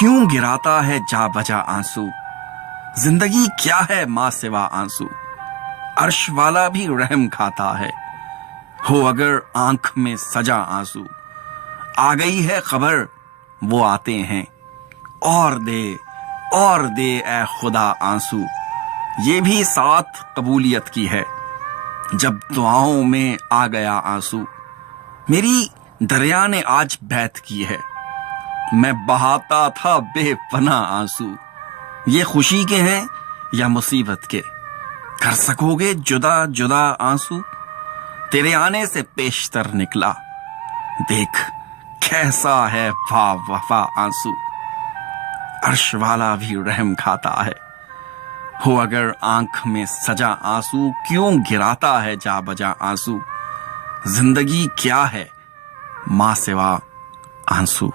क्यों गिराता है जा बजा आंसू। जिंदगी क्या है माँ सिवा आंसू। अर्श वाला भी रहम खाता है, हो अगर आंख में सजा आंसू। आ गई है खबर वो आते हैं, और दे ए खुदा आंसू। ये भी साथ कबूलियत की है, जब दुआओं में आ गया आंसू। मेरी दरिया ने आज बैत की है, मैं बहाता था बेपना आंसू। ये खुशी के हैं या मुसीबत के, कर सकोगे जुदा जुदा आंसू। तेरे आने से पेशतर निकला, देख कैसा है वफा आंसू। अर्श वाला भी रहम खाता है, हो अगर आंख में सजा आंसू। क्यों गिराता है जा बजा आंसू। जिंदगी क्या है माँ सिवा आंसू।